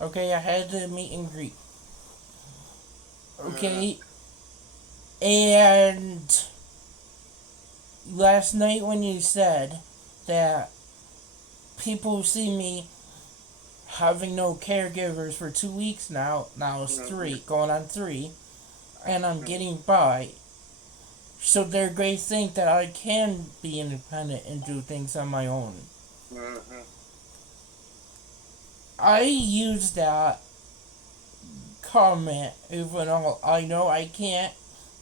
Okay, I had the meet and greet. Mm-hmm. Okay, and last night when you said that people see me having no caregivers for 2 weeks now it's Mm-hmm. three, going on three, and I'm getting by. So they're going to think that I can be independent and do things on my own. Mm-hmm. I use that comment even though I know I can't.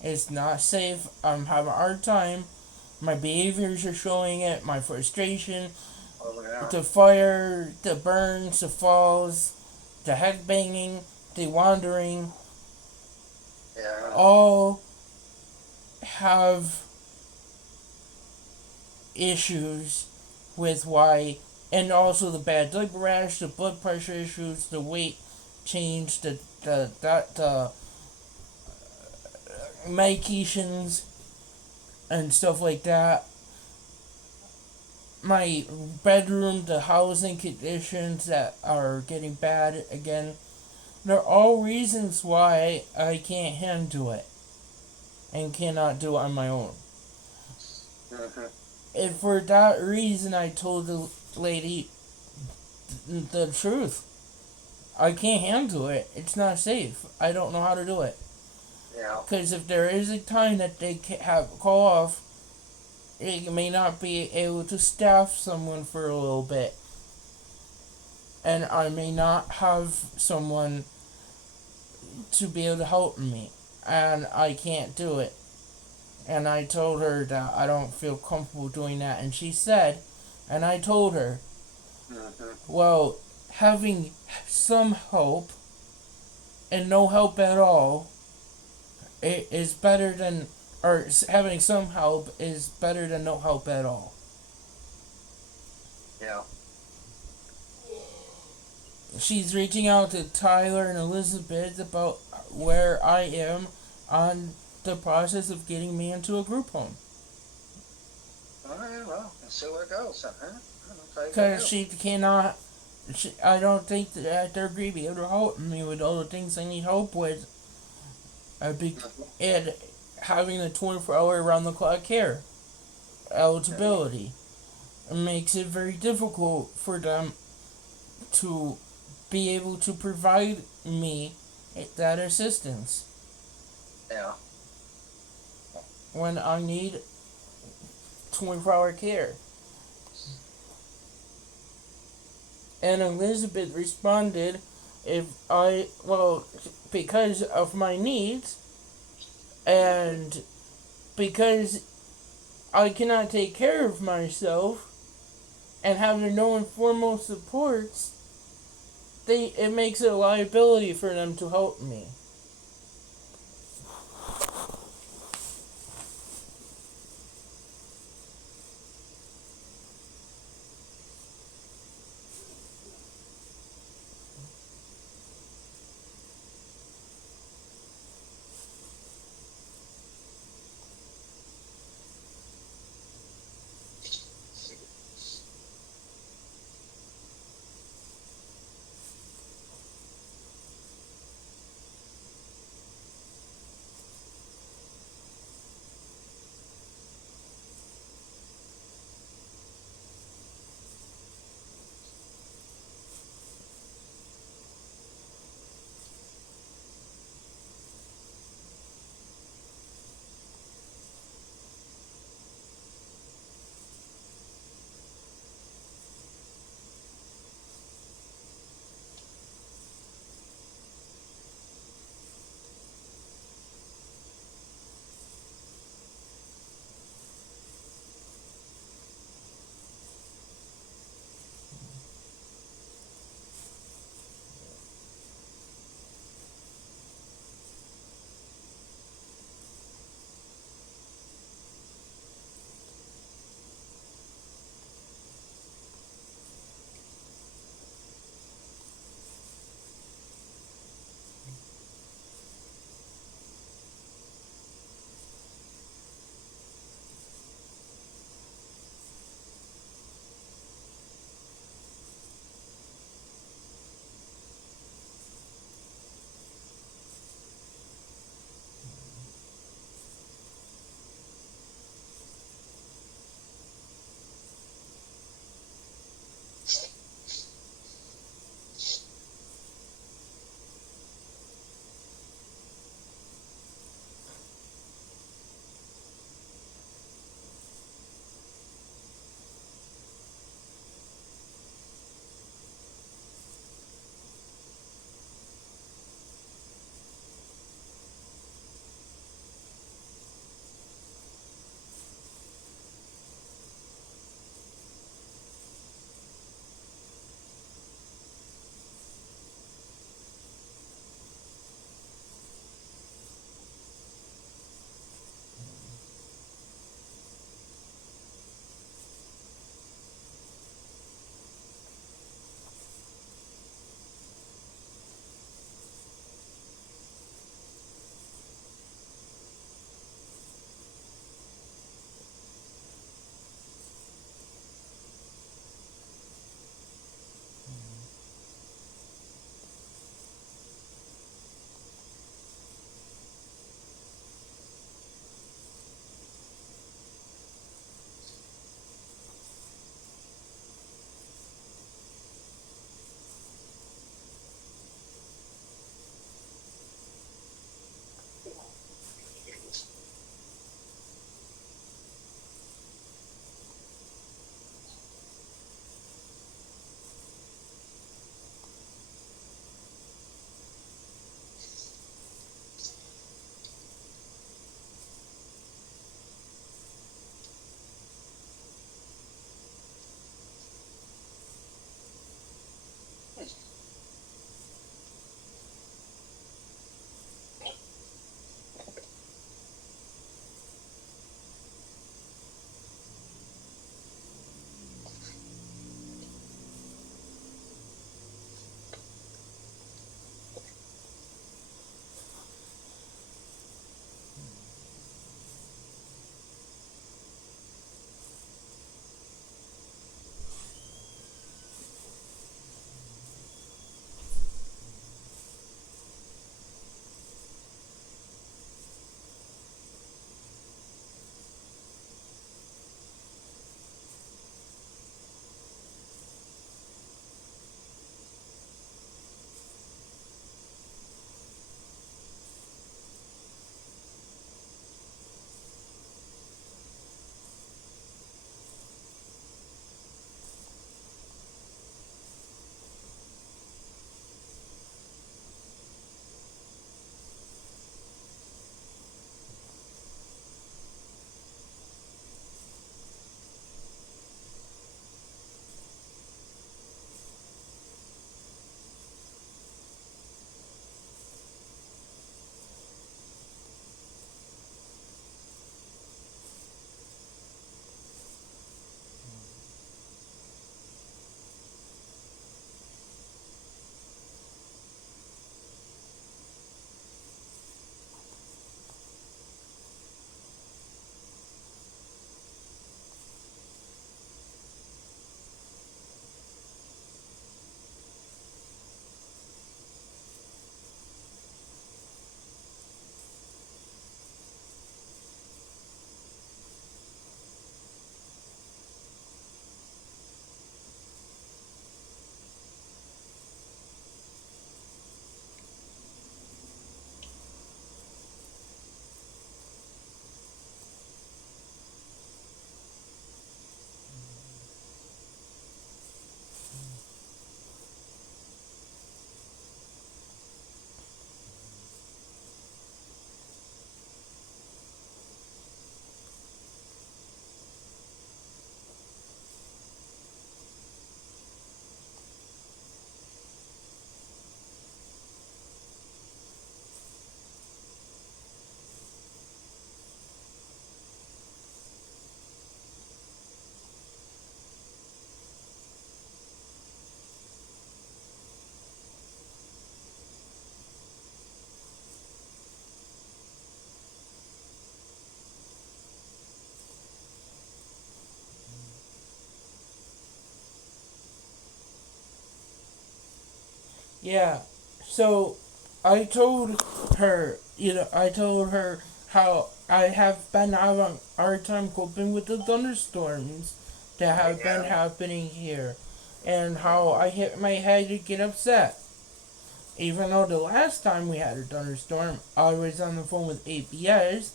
It's not safe. I'm having a hard time. My behaviors are showing it. My frustration, Oh yeah. the fire, the burns, the falls, the head banging, the wandering, Yeah. all have issues with why, and also the bad liver rash, the blood pressure issues, the weight change, the medications and stuff like that. My bedroom, the housing conditions that are getting bad again. They're all reasons why I can't handle it and cannot do it on my own. Mm-hmm. And for that reason, I told the lady the truth. I can't handle it. It's not safe. I don't know how to do it. Yeah. Because if there is a time that they have call off, it may not be able to staff someone for a little bit. And I may not have someone to be able to help me. And I can't do it. And I told her that I don't feel comfortable doing that. And she said, and I told her, Mm-hmm. well, having some help and no help at all it is better than, or having some help is better than no help at all. Yeah. She's reaching out to Tyler and Elizabeth about where I am on the process of getting me into a group home. All right. Well, let's see where it goes. Huh? Okay. Good Because deal. she cannot, I don't think that they're going to be able to help me with all the things I need help with. Mm-hmm. And having the 24-hour around the clock care Yeah. eligibility makes it very difficult for them to be able to provide me that assistance Yeah. when I need 24-hour care. And Elizabeth responded, if I, well, because of my needs Mm-hmm. and because I cannot take care of myself and having no informal supports, it makes it a liability for them to help me. Yeah. So I told I told her how I have been having a hard time coping with the thunderstorms that have been Yeah. happening here, and how I hit my head to get upset. Even though the last time we had a thunderstorm, I was on the phone with APS,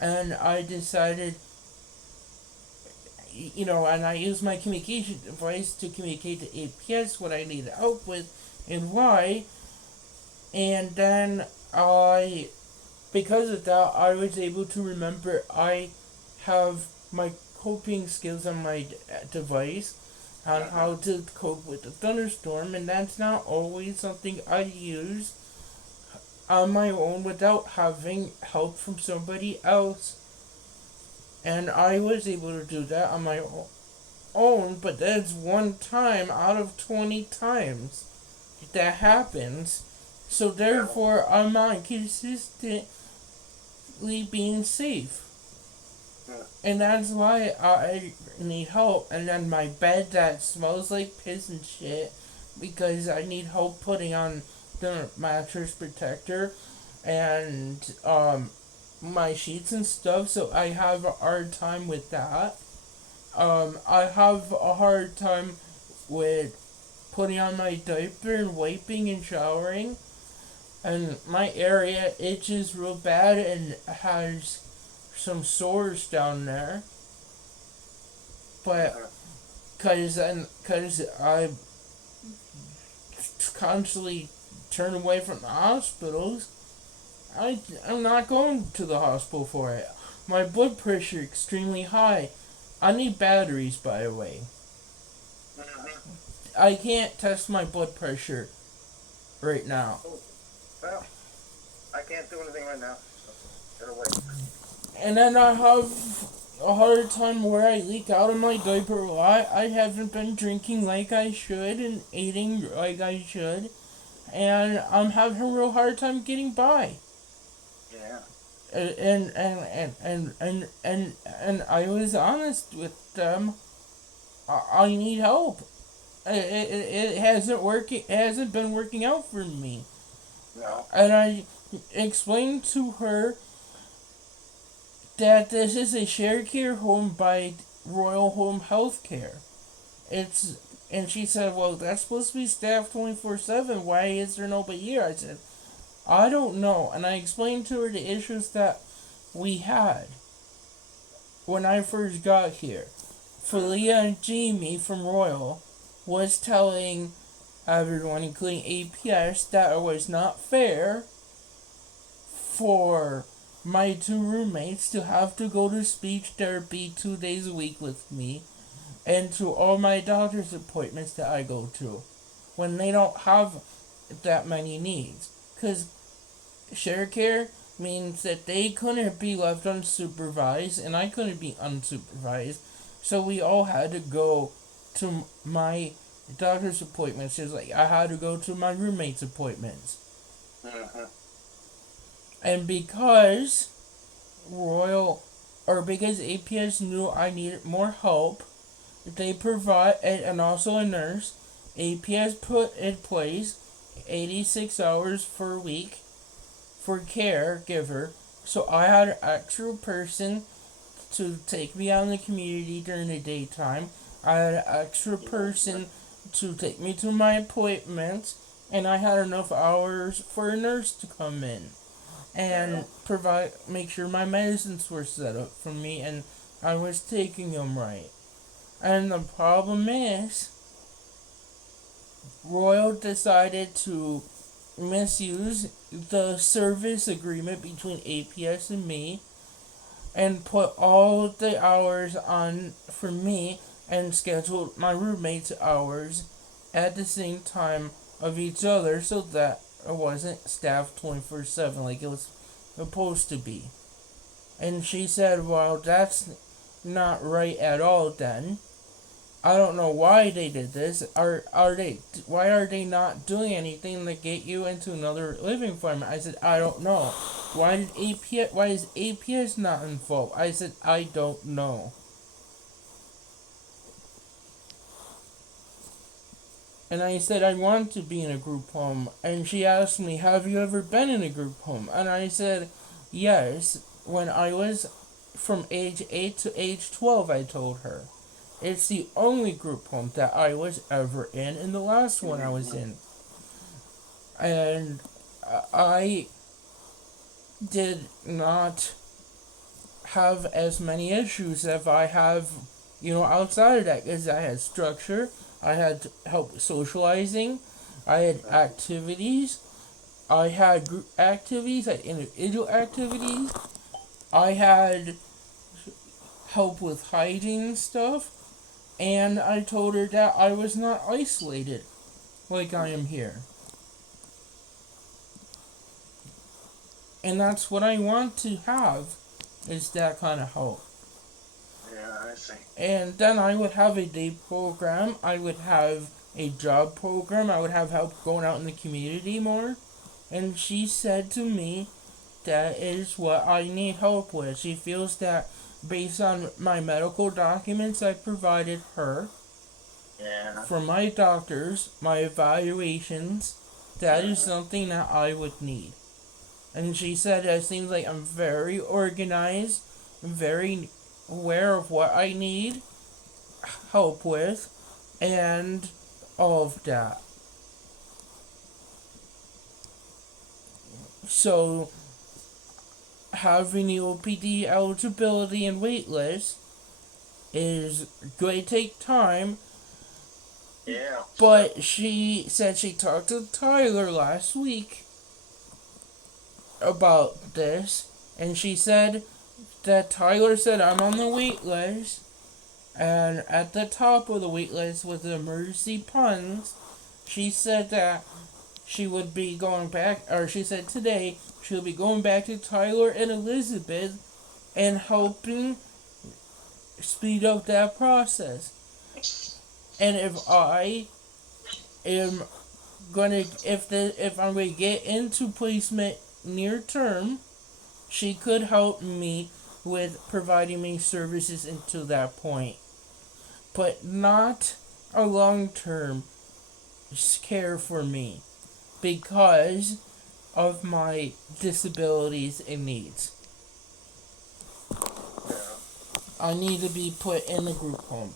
and I decided, and I used my communication device to communicate to APS what I needed help with and why, and then because of that, I was able to remember I have my coping skills on my device on how to cope with a thunderstorm, and that's not always something I use on my own without having help from somebody else. And I was able to do that on my own, but that's one time out of 20 times that happens. So therefore, I'm not consistently being safe. And that's why I need help. And then my bed that smells like piss and shit because I need help putting on the mattress protector and my sheets and stuff. So I have a hard time with that. I have a hard time with putting on my diaper and wiping and showering. And my area itches real bad and has some sores down there. But cause I constantly turn away from the hospitals, I'm not going to the hospital for it. My blood pressure extremely high. I need batteries, by the way. I can't test my blood pressure right now. Well, I can't do anything right now. Gotta wait. And then I have a hard time where I leak out of my diaper a lot. I haven't been drinking like I should and eating like I should. And I'm having a real hard time getting by. Yeah. And I was honest with them. I need help. It hasn't working. It hasn't been working out for me. No. And I explained to her that this is a shared care home by Royal Home Healthcare. It's and she said, "Well, that's supposed to be staffed 24/7. Why is there nobody here?" I said, "I don't know." And I explained to her the issues that we had when I first got here. Felia and Jamie from Royal was telling everyone, including APS, that it was not fair for my two roommates to have to go to speech therapy 2 days a week with me and to all my doctor's appointments that I go to when they don't have that many needs. Because share care means that they couldn't be left unsupervised and I couldn't be unsupervised. So we all had to go to my doctor's appointments just like I had to go to my roommate's appointments. And because because APS knew I needed more help, they provide, and also a nurse, APS put in place 86 hours per week for caregiver. So I had an extra person to take me out in the community during the daytime. I had an extra person to take me to my appointments, and I had enough hours for a nurse to come in and make sure my medicines were set up for me and I was taking them right. And the problem is, Royal decided to misuse the service agreement between APS and me and put all the hours on for me and scheduled my roommate's hours at the same time of each other so that it wasn't staffed 24/7 like it was supposed to be. And she said, "Well, that's not right at all then. I don't know why they did this. Why are they not doing anything to get you into another living environment?" I said, "I don't know. Why is APS not involved?" I said, "I don't know." And I said I want to be in a group home. And she asked me, have you ever been in a group home? And I said, yes. When I was from age 8 to age 12, I told her. It's the only group home that I was ever in, and the last one I was in. And I did not have as many issues as I have, outside of that, because I had structure, I had help socializing, I had activities, I had group activities, I had individual activities, I had help with hygiene stuff, and I told her that I was not isolated like I am here. And that's what I want to have, is that kind of help. Yeah, I see. And then I would have a day program, I would have a job program, I would have help going out in the community more. And she said to me, that is what I need help with. She feels that based on my medical documents I provided her, from my doctors, my evaluations, that is something that I would need. And she said it seems like I'm very organized, very aware of what I need help with, and all of that. So, having the OPD eligibility and wait list is going to take time. Yeah. But she said she talked to Tyler last week about this, and she said that Tyler said I'm on the wait list, and at the top of the wait list was the emergency funds. She said that she would be going back, or she said today she'll be going back to Tyler and Elizabeth and helping speed up that process. And if I am if I'm gonna get into placement near term, she could help me with providing me services until that point, but not a long-term care for me because of my disabilities and needs. I need to be put in a group home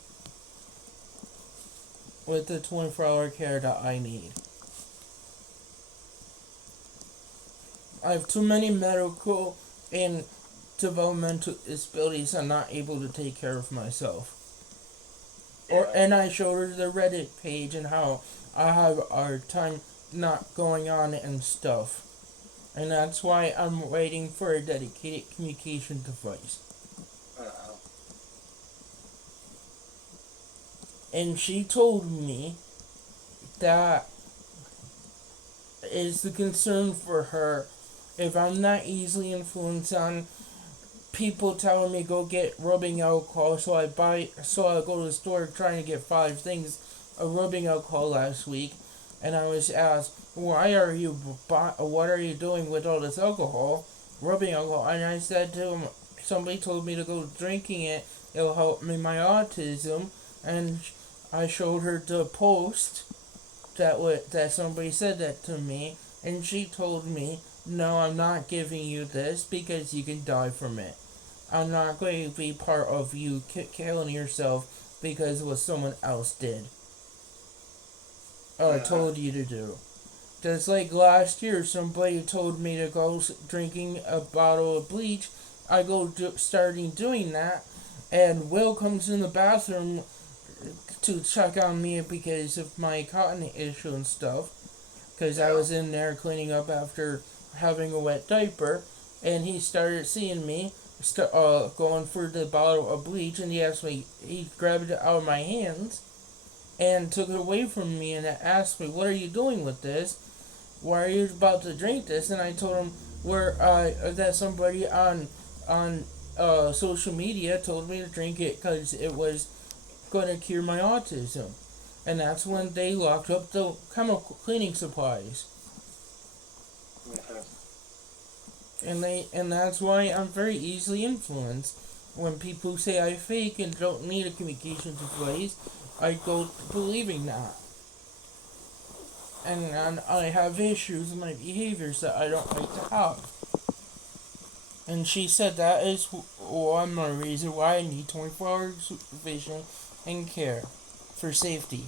with the 24-hour care that I need. I have too many medical and developmental disabilities. I'm not able to take care of myself. And I showed her the Reddit page and how I have our time not going on and stuff. And that's why I'm waiting for a dedicated communication device. And she told me that is the concern for her if I'm not easily influenced on people telling me go get rubbing alcohol, so I go to the store trying to get 5 things of rubbing alcohol last week, and I was asked, what are you doing with all this alcohol, rubbing alcohol? And I said to him, somebody told me to go drinking it, it'll help me my autism. And I showed her the post that somebody said that to me, and she told me, no, I'm not giving you this because you can die from it. I'm not going to be part of you killing yourself because of what someone else did or told you to do. Just like last year, somebody told me to go drinking a bottle of bleach. I go starting doing that, and Will comes in the bathroom to check on me because of my cotton issue and stuff. Because I was in there cleaning up after having a wet diaper, and he started seeing me going for the bottle of bleach, and he grabbed it out of my hands and took it away from me and asked me, what are you doing with this? Why are you about to drink this? And I told him that somebody on social media told me to drink it because it was going to cure my autism. And that's when they locked up the chemical cleaning supplies. And that's why I'm very easily influenced. When people say I fake and don't need a communication device, I go believing that. and I have issues in my behaviors that I don't like to have. And she said that is one more reason why I need 24-hour supervision and care for safety.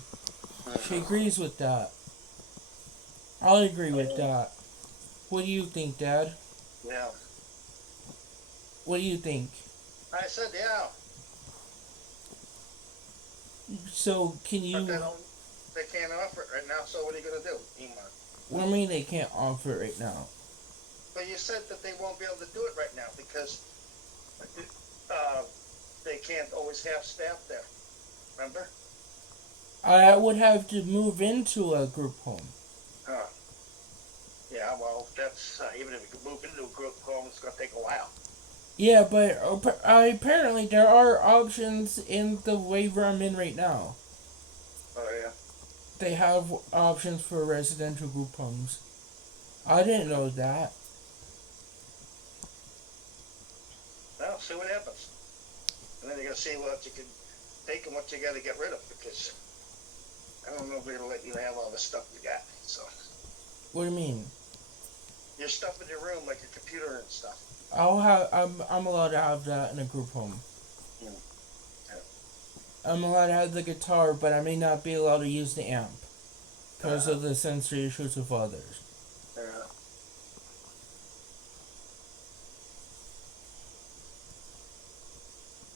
She Mm-hmm. agrees with that. I'll agree with that. What do you think, Dad? Yeah. What do you think? I said, yeah, So, can but you... they can't offer it right now, so what are you going to do, Iman? What do you mean they can't offer it right now? But you said that they won't be able to do it right now because uh, they can't always have staff there. Remember? I would have to move into a group home. Huh. Yeah, well, that's even if you can move into a group home, it's going to take a while. Yeah, but apparently there are options in the waiver I'm in right now. Oh, yeah. They have options for residential group homes. I didn't know that. Well, see what happens. And then you're going to see what you can take and what you got to get rid of because I don't know if we're going to let you have all the stuff you got. So, What do you mean? your stuff in your room, like your computer and stuff. I'm allowed to have that in a group home. Mm. I'm allowed to have the guitar, but I may not be allowed to use the amp because of the sensory issues of others.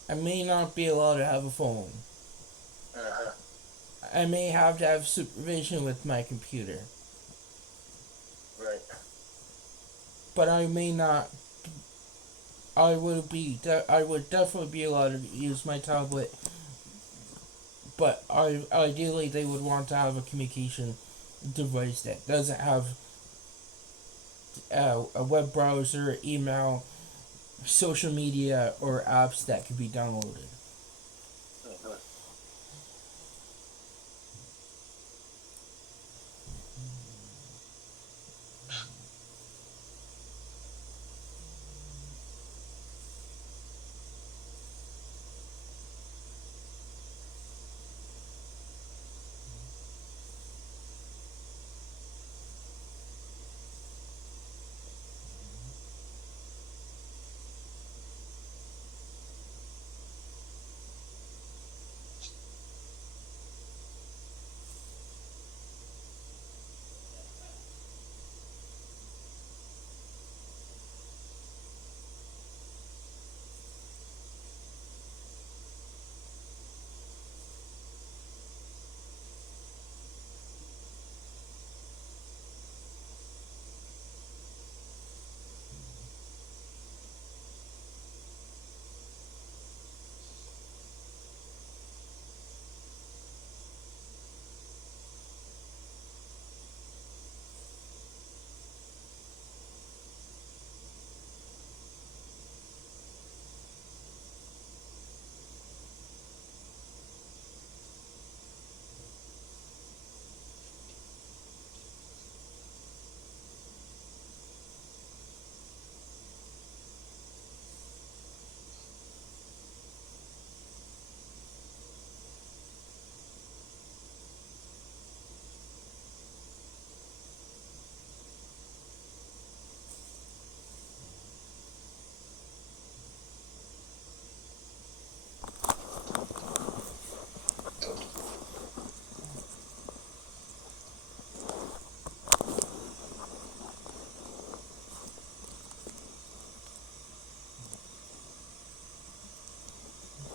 I may not be allowed to have a phone. I may have to have supervision with my computer. Right. But I may not. I would definitely be allowed to use my tablet. But ideally, they would want to have a communication device that doesn't have a web browser, email, social media, or apps that can be downloaded.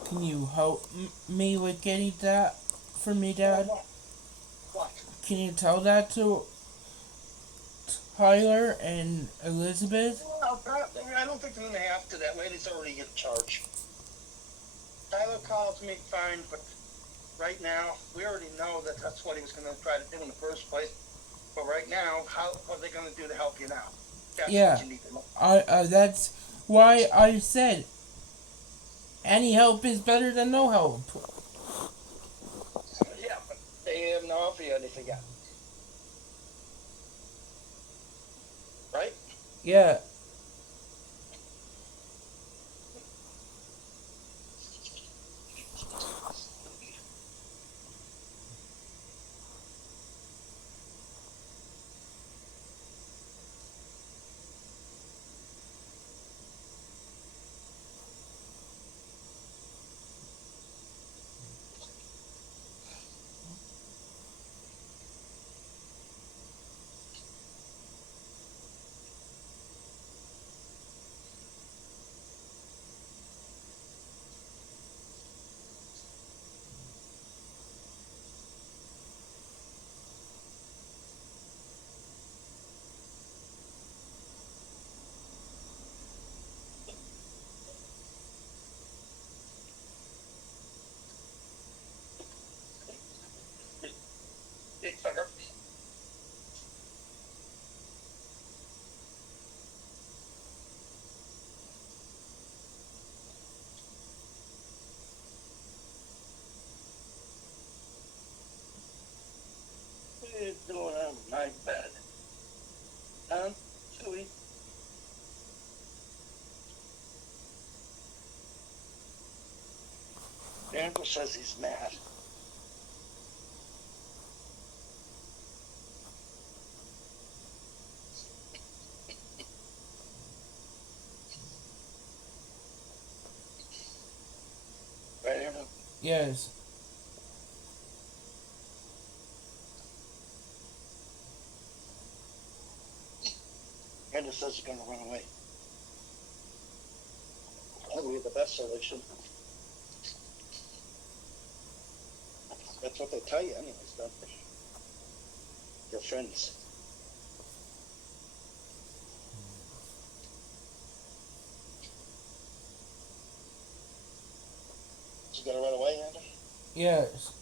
Can you help me with getting that for me, Dad? What? Can you tell that to Tyler and Elizabeth? Well, I don't think they're going to have to. That lady's already in charge. Tyler calls me fine, but right now, we already know that that's what he was going to try to do in the first place. But right now, what are they going to do to help you now? That's Yeah, what you need to know. that's why I said any help is better than no help. Yeah, but they haven't offered you anything yet. Right? Yeah. Andrew says he's mad. Right, Andrew? Yes. Andrew says he's going to run away. That would be the best solution. That's what they tell you anyways, don't they? Your friends. You gonna run away, Andrew? Yes.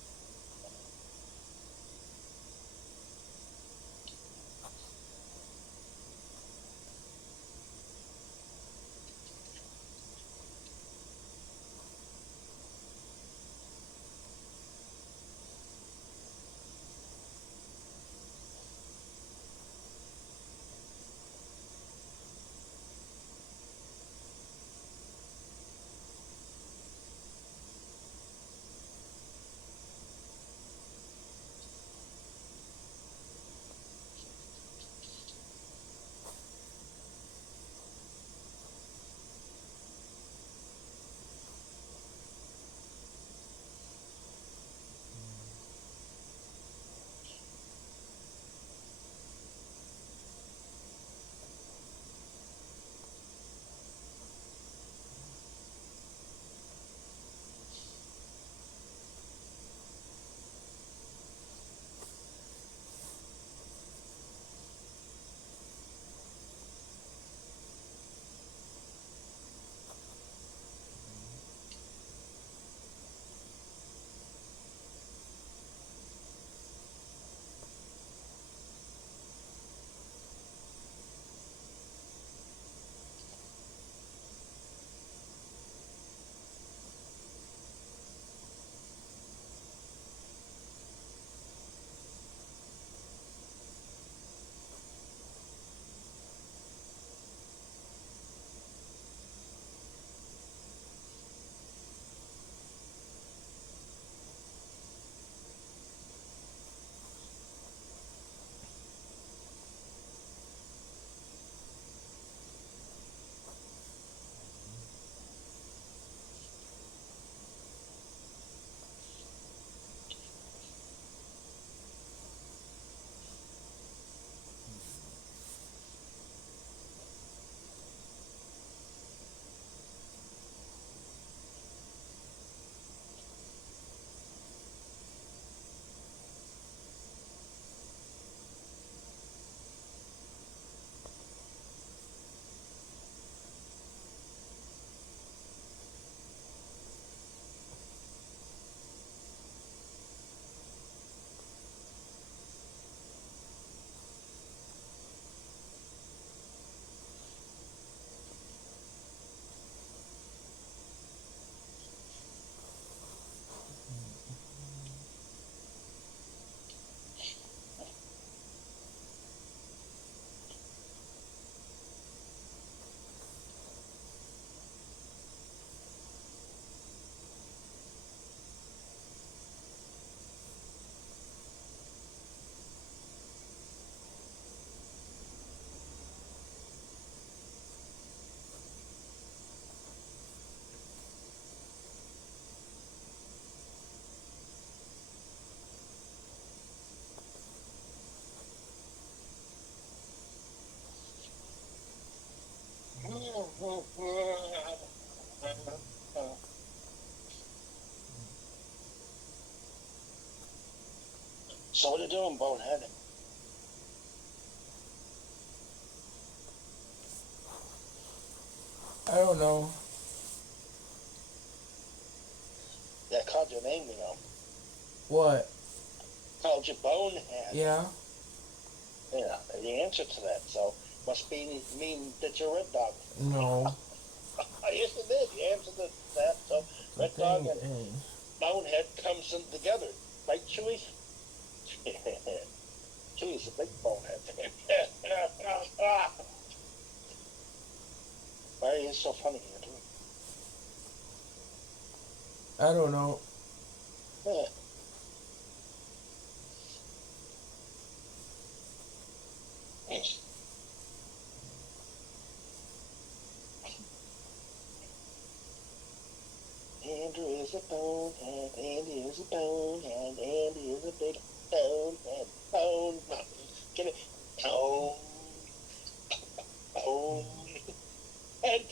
So what are you doing, bonehead? I don't know. Yeah, I called your name, you know. What? Called you bonehead. Yeah? Yeah, the answer to that, so must mean that you're Red Dog. No. Yes, it did. You answered that, so The Red thing Dog and is, Bonehead comes in together. Right, Chewy? Chewy's a big bonehead. Why are you so funny, Andrew? I don't know. Uh, Andrew is a bonehead, Andy is a bonehead, Andy is a big bonehead, bone, get it, bone, bonehead.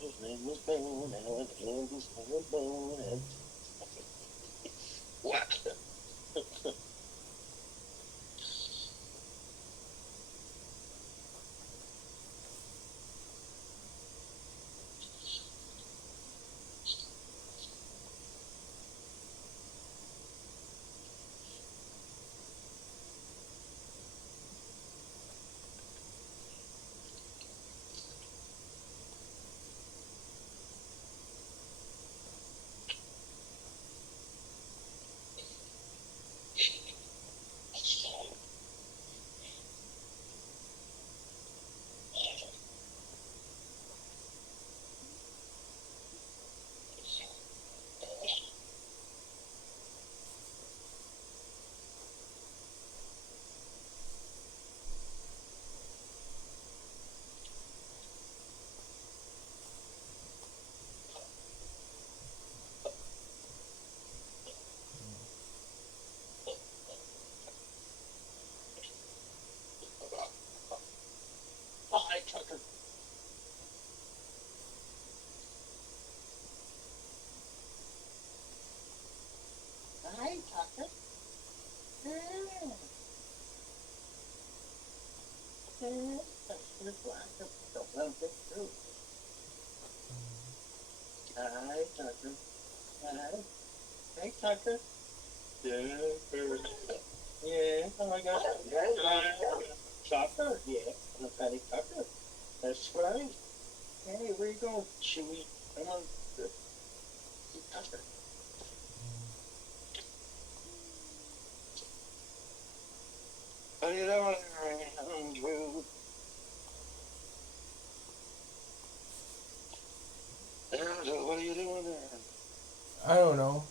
His name was Bonehead, Andy's name was Bonehead. What? Hi, Tucker. Hi, Tucker. Mm. Mm. Don't let him get through. Hi, Tucker. Hi. Hey, Tucker. Tucker. Yeah, oh my God. Tucker, yeah. I'm Patty Tucker. That's right. Hey, where you going, Chewy? Come on. Tucker. What are you doing there, Andrew? Andrew, what are you doing there? I don't know.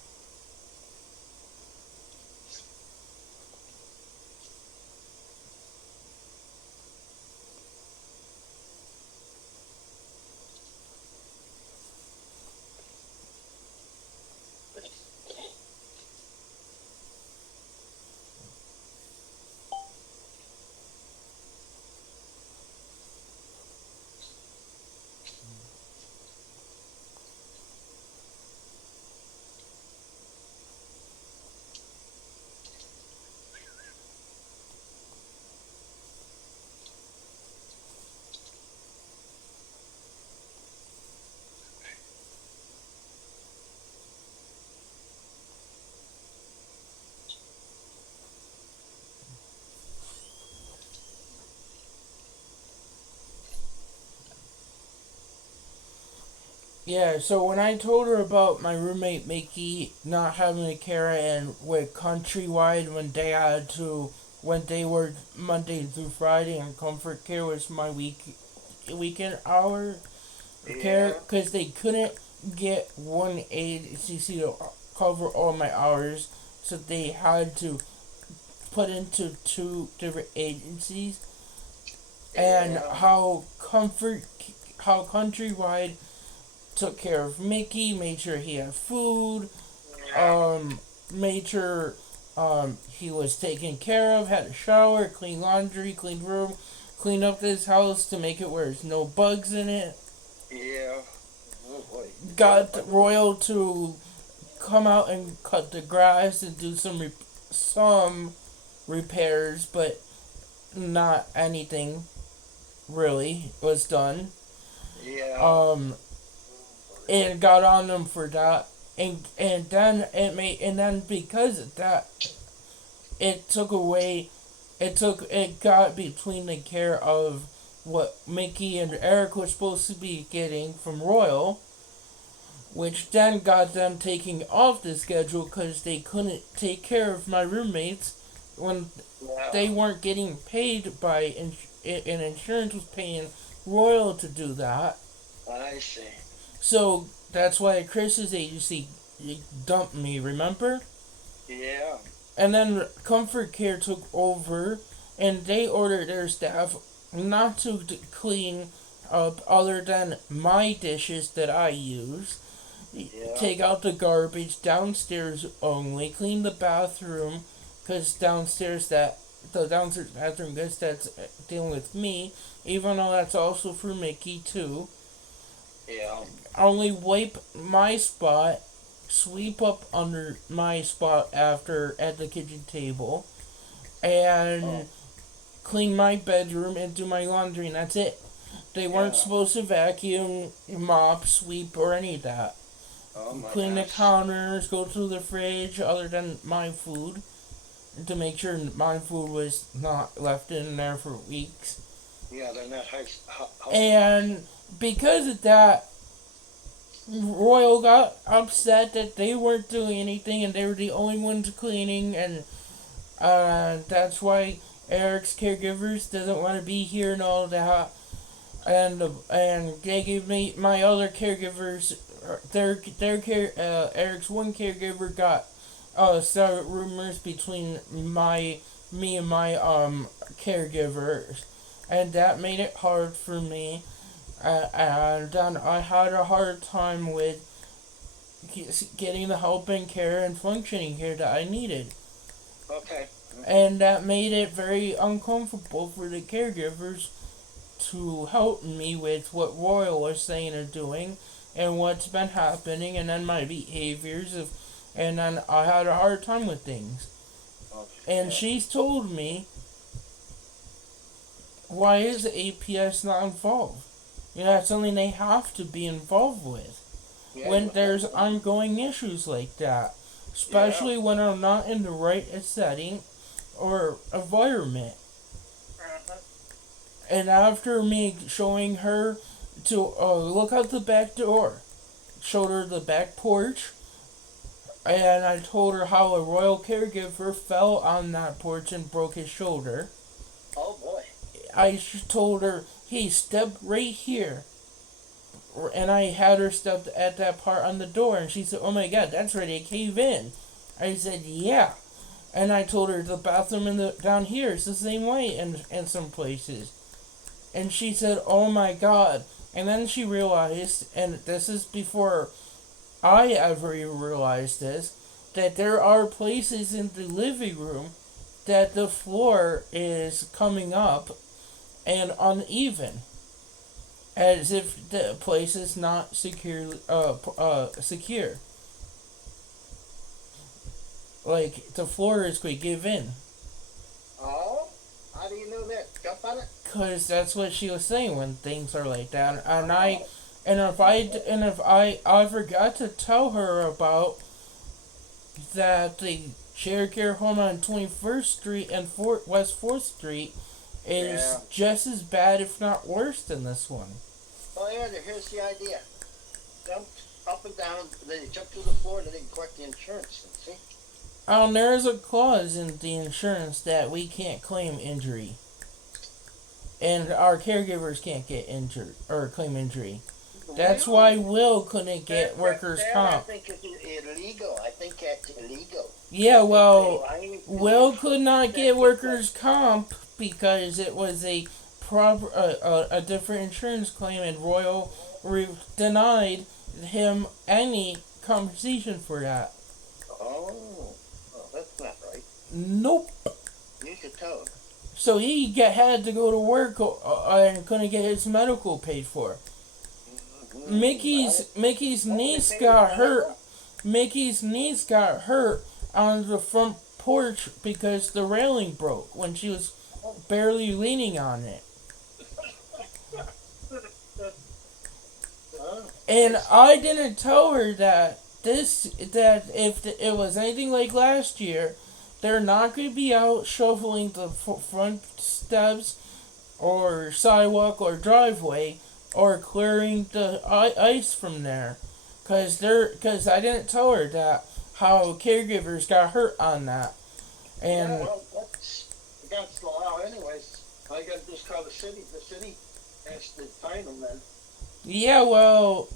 Yeah, so when I told her about my roommate Mickey not having a care and with countrywide when they had to when they were Monday through Friday and comfort care was my weekend hour care Yeah. because they couldn't get one ACC to cover all my hours, so they had to put into two different agencies. And Yeah. how countrywide took care of Mickey, made sure he had food, Yeah. made sure he was taken care of, had a shower, clean laundry, clean room, clean up his house to make it where there's no bugs in it. Yeah. Oh boy. Yeah. Got Royal to come out and cut the grass and do some repairs, but not anything really was done. Yeah. And got on them for that, and then and then because of that, it took away, it got between the care of what Mickey and Eric were supposed to be getting from Royal, which then got them taking off the schedule because they couldn't take care of my roommates when they weren't getting paid by and insurance was paying Royal to do that. I see. So that's why Chris's agency dumped me, remember? Yeah. And then Comfort Care took over, and they ordered their staff not to clean up other than my dishes that I use. Yeah. Take out the garbage downstairs only. Clean the bathroom, because the downstairs bathroom, because that's dealing with me, even though that's also for Mickey too. Yeah. Only wipe my spot, sweep up under my spot after at the kitchen table, and clean my bedroom and do my laundry, and that's it. They weren't supposed to vacuum, mop, sweep, or any of that. Clean the counters, go through the fridge, other than my food, to make sure my food was not left in there for weeks. Yeah, they're not and because of that, Royal got upset that they weren't doing anything and they were the only ones cleaning, and that's why Eric's caregivers doesn't want to be here and all that. And they gave me my other caregivers Eric's one caregiver got started rumors between me and my caregivers, and that made it hard for me. And then I had a hard time with getting the help and care and functioning care that I needed. Okay. And that made it very uncomfortable for the caregivers to help me with what Royal was saying or doing and what's been happening, and then my behaviors and then I had a hard time with things. Okay. And she's told me, why is the APS not involved? That's something they have to be involved with when there's ongoing issues like that, especially when I'm not in the right setting or environment. And after me showing her to look out the back door, showed her the back porch, and I told her how a Royal caregiver fell on that porch and broke his shoulder. Oh boy. I told her, hey, step right here. And I had her step at that part on the door, and she said, oh my god, that's ready to cave in. I said, yeah. And I told her the bathroom down here is the same way in some places. And she said, oh my god. And then she realized, and this is before I ever even realized this, that there are places in the living room that the floor is coming up and uneven, as if the place is not secure. Like the floor is going to give in. Oh, how do you know that? Jump on it? Cause that's what she was saying when things are like that, if I forgot to tell her about that the shared care home on 21st Street and West 4th Street is just as bad, if not worse, than this one. Oh yeah, here's the idea. Jump up and down, then you jump to the floor, and then you collect the insurance. See? There's a clause in the insurance that we can't claim injury. And our caregivers can't get injured or claim injury. That's why Will couldn't get workers' comp. I think it's illegal. I think that's illegal. Yeah, well, Will could not get workers' comp because it was a different insurance claim, and Royal denied him any compensation for that. Oh, that's not right. Nope. You should tell him. So he had to go to work and couldn't get his medical paid for. Mickey's niece got hurt. Mickey's niece got hurt on the front porch because the railing broke when she was barely leaning on it. And I didn't tell her that if it was anything like last year, they're not going to be out shoveling the front steps or sidewalk or driveway or clearing the ice from there, cause I didn't tell her that how caregivers got hurt on that, and Yeah, well, that's against the law anyways. All you gotta do is call the city. The city has to fine them then. yeah, well,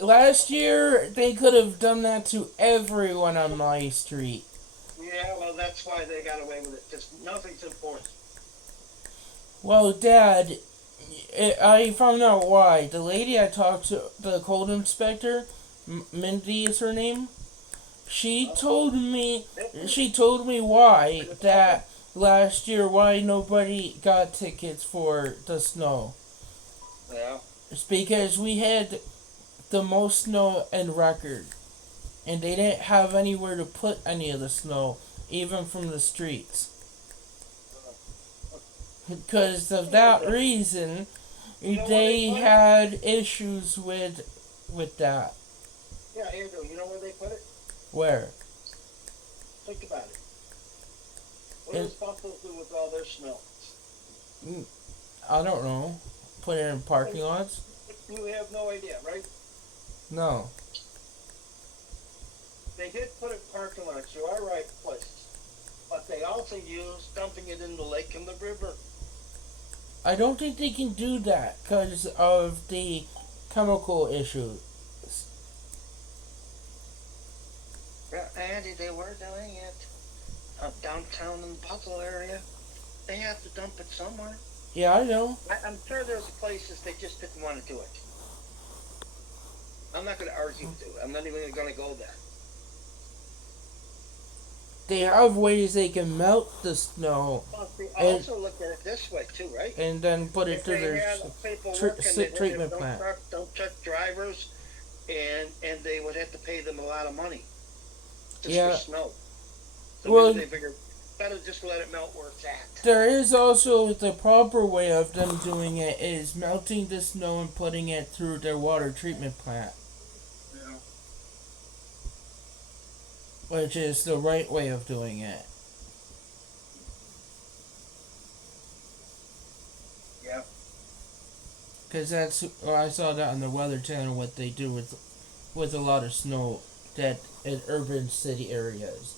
last year they could have done that to everyone on my street. Yeah, well, that's why they got away with it. Just nothing's enforced. Well, Dad, I found out why. The lady I talked to, the code inspector, Mindy is her name. She told me. She told me why that last year why nobody got tickets for the snow. Yeah. It's because we had the most snow in record, and they didn't have anywhere to put any of the snow, even from the streets. Because of that reason, they had issues with that. Yeah, Andrew, you know where they put it? Where? Think about it. What does Buffalo do with all their snow? I don't know. Put it in parking lots? You have no idea, right? No. They did put it in parking lots. You are right, places. But they also use dumping it in the lake and the river. I don't think they can do that because of the chemical issues. Yeah, Andy, they were doing it downtown in the Buffalo area. They have to dump it somewhere. Yeah, I know. I'm sure there's places they just didn't want to do it. I'm not going to argue with you. I'm not even going to go there. They have ways they can melt the snow. Well, they also look at it this way too, right? And then put it through their treatment plant. Don't check drivers, and they would have to pay them a lot of money just Yeah. for snow. So Well, they figure better just let it melt where it's at. there is also the proper way of them doing it is melting the snow and putting it through their water treatment plant. Yeah. Which is the right way of doing it. Yeah. Because I saw that on the Weather Channel what they do with a lot of snow that in urban city areas.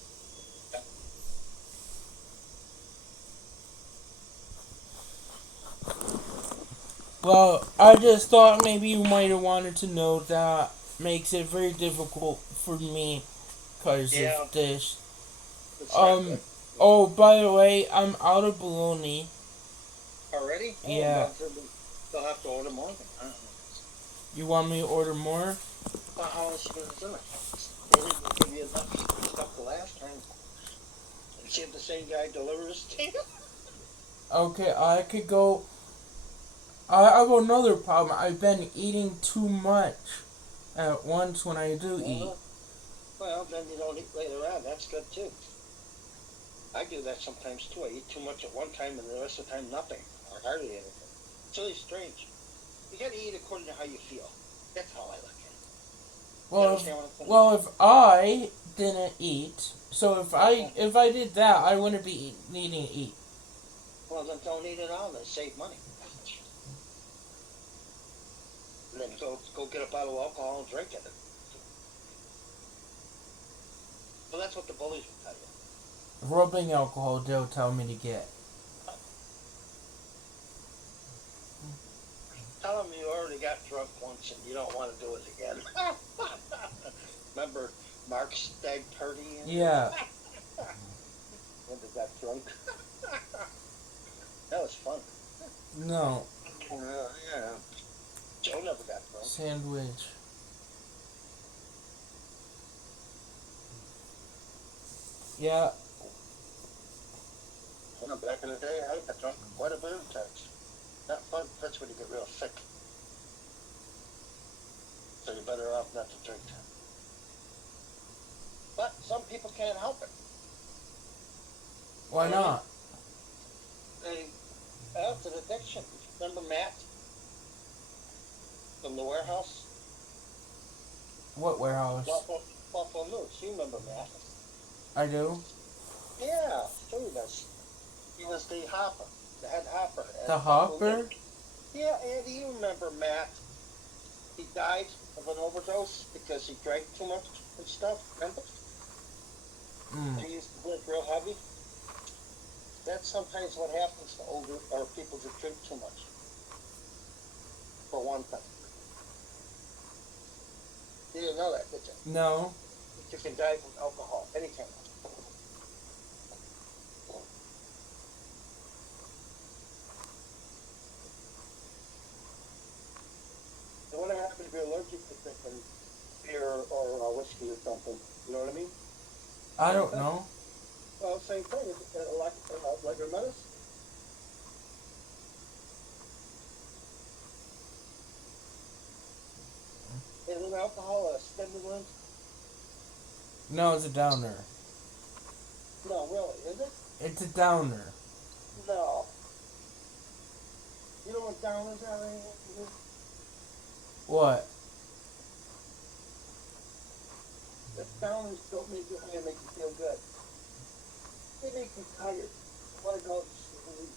Well, I just thought maybe you might have wanted to know that makes it very difficult for me because of this. Exactly. Oh, by the way, I'm out of bologna. Already? Yeah. They'll have to order more. You want me to order more? Well, how else are you going to do it? They didn't give you enough stuff the last time. See if the same guy delivers to you? Okay, I could go. I have another problem. I've been eating too much at once when I do eat. Well, then you don't eat later on. That's good too. I do that sometimes too. I eat too much at one time and the rest of the time nothing. Or hardly anything. It's really strange. You gotta eat according to how you feel. That's how I look at it. Well, if I didn't eat, so if I did that, I wouldn't be needing to eat. Well, then don't eat it all. Then save money. And then go get a bottle of alcohol and drink it. Well, that's what the bullies will tell you. Rubbing alcohol, they'll tell me to get. Tell them you already got drunk once and you don't want to do it again. Remember Mark's stag party? Yeah. When they got drunk? That was fun. No. Yeah. Joe never got drunk. Sandwich. Yeah. Well, back in the day, I got drunk quite a bit of times. Not fun. That's when you get real sick. So you're better off not to drink. people can't help it. Why You know what I mean? not? It's an addiction. Remember Matt from the warehouse? What warehouse? Buffalo News. You remember Matt? I do. Yeah, sure he does. He was the hopper, the head hopper. The hopper? Yeah, Andy, you remember Matt? He died of an overdose because he drank too much and stuff. Remember? He used to drink real heavy. That's sometimes what happens to older or people that drink too much. For one thing. You didn't know that, did you? No. You can die from alcohol anytime. And what happens if you're allergic to drinking beer or whiskey or something? You know what I mean? I don't know. Well, same thing. It's like your medicine. Isn't alcohol a stimulant? No, it's a downer. No, really, is it? It's a downer. No. You know what downers are? What? The downers don't make you high and make you feel good. They make you tired. You want to go to sleep.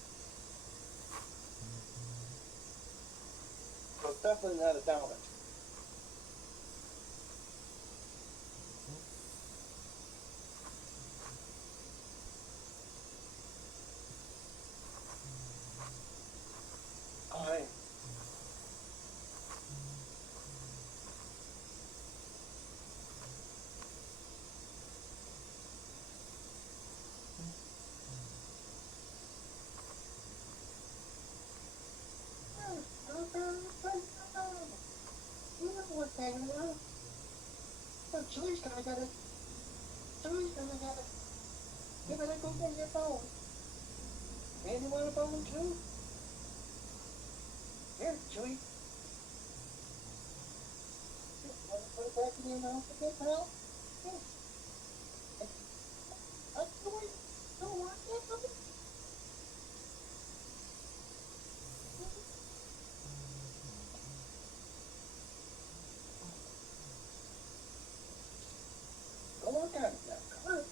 So it's definitely not a downer. Alright. You know what's hanging around? Oh, Julie's gonna get it. Julie's gonna get it. You better go get your phone. And you want a phone too? Here, Julie. Want to put it back in your mouth again, pal? Here. Julie, don't want it? Go on down now. Come on.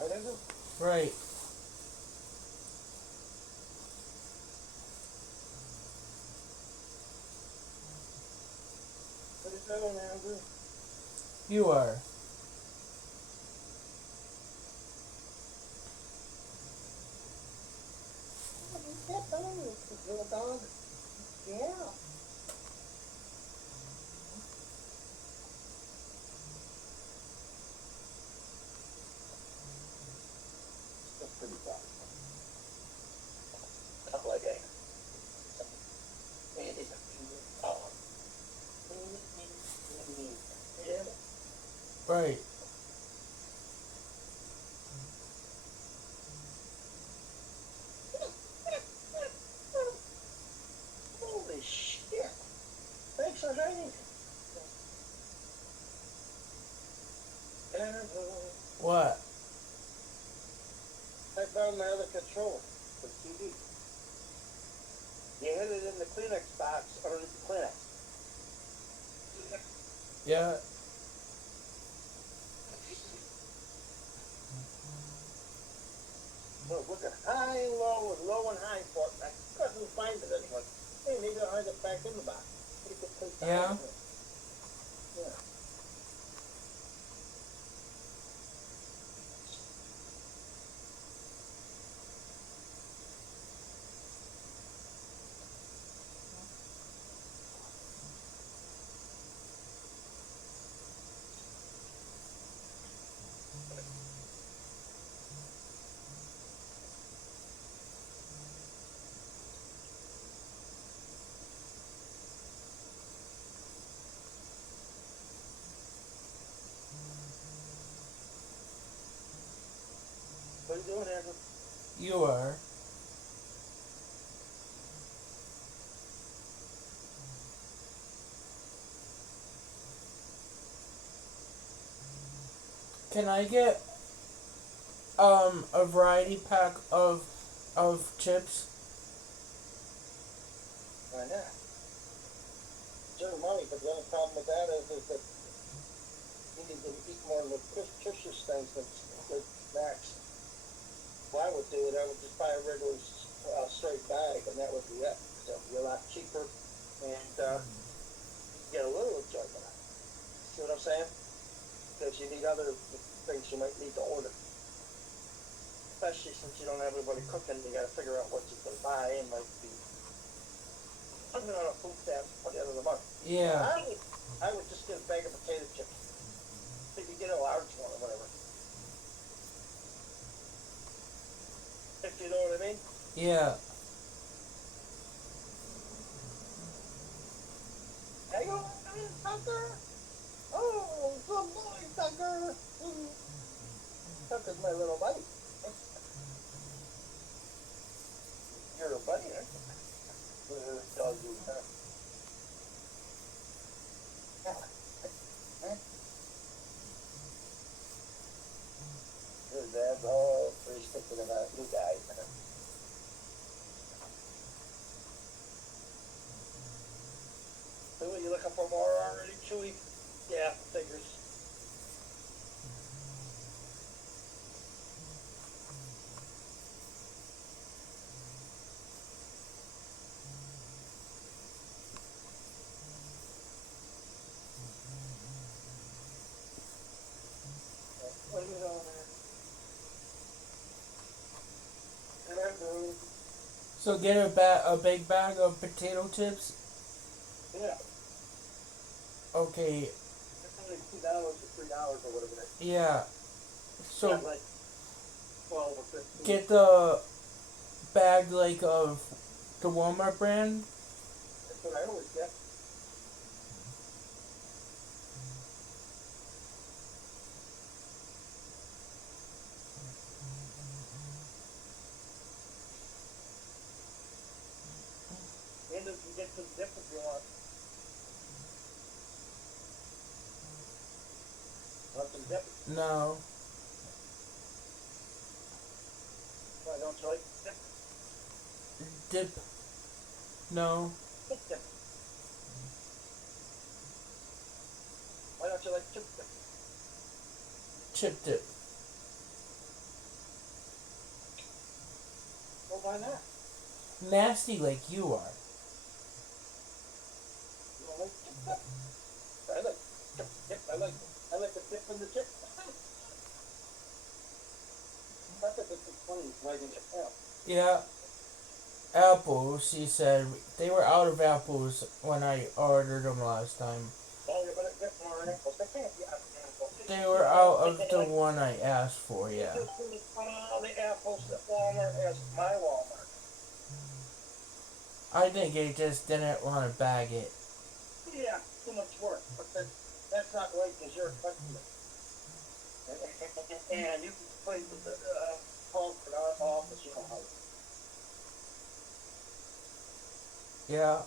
Right, Andrew? Right. What are you doing, Andrew? You are. Yeah, dog. Little dog. Yeah. That's pretty dog. Not like a. Andy's a cute dog. Yeah. Right. Holy shit. Thanks for hiding. And What? I found my other controller for TV. You hid it in the Kleenex box underneath the Kleenex. Yeah. So look at high and low and low and high for it. I couldn't find it anywhere. Hey, maybe I'll hide it back in the box. Maybe it's placed Yeah. behind it. Yeah. What are you doing, Andrew? You are. Can I get a variety pack of chips? Why not? Sure money, but the only problem with that is that you need to eat more nutritious things than snacks. Well, I would do it. I would just buy a regular straight bag, and that would be it. So it'd be a lot cheaper, and get a little enjoyment out of it. See what I'm saying? Because you need other things you might need to order. Especially since you don't have everybody cooking, you got to figure out what you can buy and might be putting on a food stamp by the end of the month. Yeah. I would just get a bag of potato chips. If you get a large one or whatever. If you know what I mean? Yeah. Hey, you Tucker? Oh, good boy, Tucker. Tucker's my little buddy. You're a buddy, aren't you? Dog you, huh? Your dad's all pretty thinking about you guys. So what, you looking for more already, Chewy? Yeah, figures. What are you doing there? And So get a big bag of potato chips. yeah, Okay. it's only $2 or $3 or whatever it is. Yeah. So Yeah, like 12 or 15. get the bag like of the Walmart brand. That's what I always get. And if you get some dip if you want. Want some dip? No. Why don't you like dip? Dip. No. Dip. Why don't you like chip dip? Chip dip. Well, why not? Nasty like you are. You don't like chip dip? I like chip dip. I like the dip in the chip. I think it's funny right in Japan. Yeah. Apples, she said. They were out of apples when I ordered them last time. Oh, you better get more apples. They can't be out of apples. They were out of the one I asked for, yeah. Just all the apples that Walmart has, my Walmart. I think they just didn't want to bag it. Yeah, too much work. But that's not right because you're a customer. And you can play with the call for our office, you know how. Yeah.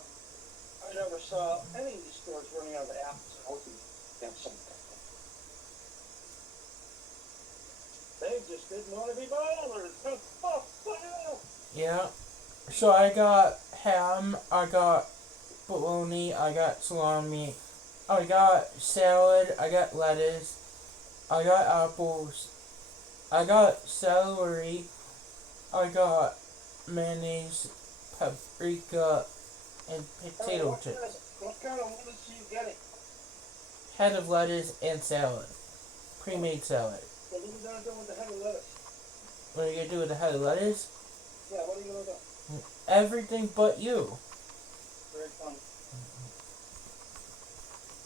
I never saw any of these stores running out of apples and opening them something. They just didn't want to be bothered. Yeah. So I got ham, I got bologna, I got salami, I got salad, I got lettuce, I got apples, I got celery, I got mayonnaise, paprika, and potato chips. What kind of lettuce are you getting? Head of lettuce and salad. Pre-made salad. What are you going to do with the head of lettuce? What are you going to do with the head of lettuce? Yeah, what are you going to do? Everything but you. Very funny.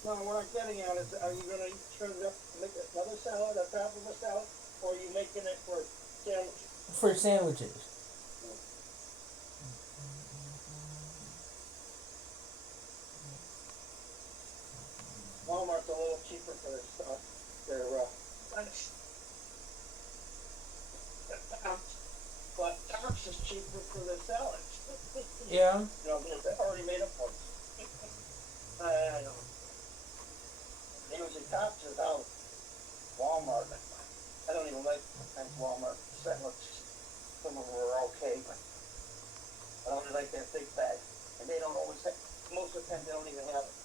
No, what I'm getting at is, are you going to turn it up and make another salad on top of a salad? Or are you making it for sandwiches? For sandwiches. Walmart's a little cheaper for their stuff. Their lettuce. But Tops is cheaper for their salads. Yeah. You know, they're already made up for it. I know. Usually Tops is out. Walmart. like sometimes Walmart sandwiches. Some of them are okay, but I only like that big bag. And they don't always have, most of the time they don't even have it.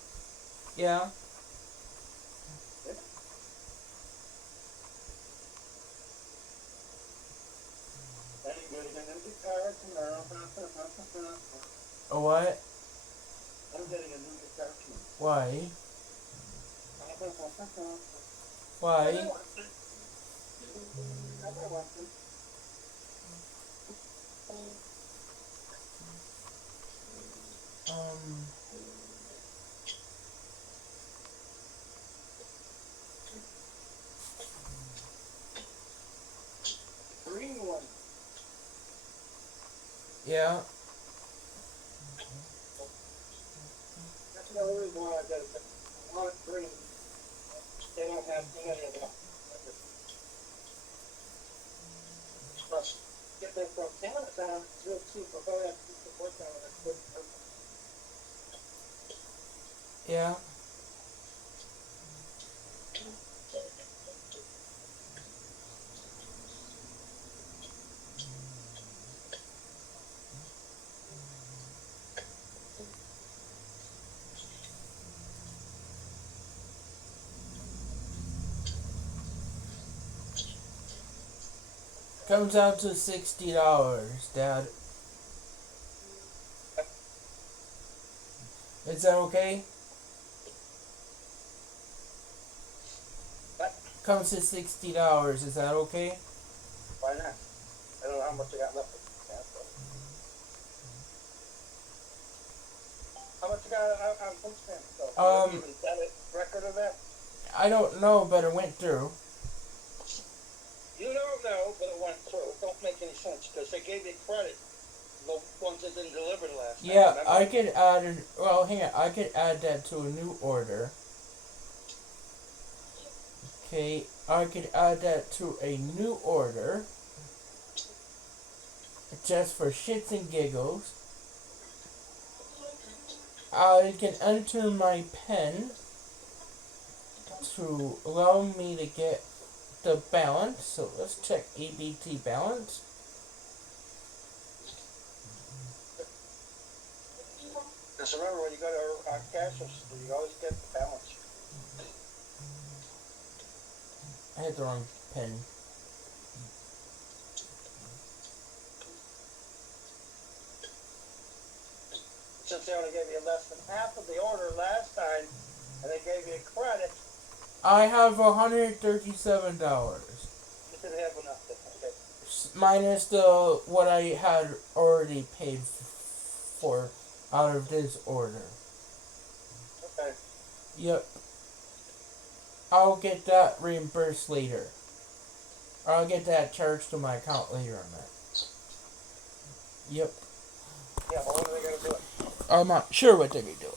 Yeah. Then you go to get an empty car tomorrow. A what? I'm getting a new guitar tomorrow. Why? I Why? want it. I want it. Um. Green one. Yeah. That's the only reason why I got it. I want it green. They don't have too many of them. Plus, get them from Amazon, it's real cheap. I'll probably have to support them with a good purpose. Yeah. Comes out to $60, Dad. Is that okay? What? Comes to $60. Is that okay? Why not? I don't know how much I got left. How much you got on food stamps? So, you even got a record of that? I don't know, but it went through. You don't know, but it went through. It don't make any sense because they gave you credit. The ones that didn't deliver the last time. Yeah, Remember? I could add. Well, hang on. I could add that to a new order. Okay, I could add that to a new order. Just for shits and giggles. I can enter my PIN to allow me to get the balance. So let's check ABT balance. Just remember when you go to cash register, you always get the balance. I had the wrong PIN. Since they only gave you less than half of the order last time, and they gave you credit, I have $137. you didn't have enough. Okay. Minus the what I had already paid for out of this order. Okay. Yep. I'll get that reimbursed later. Or I'll get that charged to my account later on that. Yep. Yeah, but when are they going to do it? I'm not sure what they're going to do.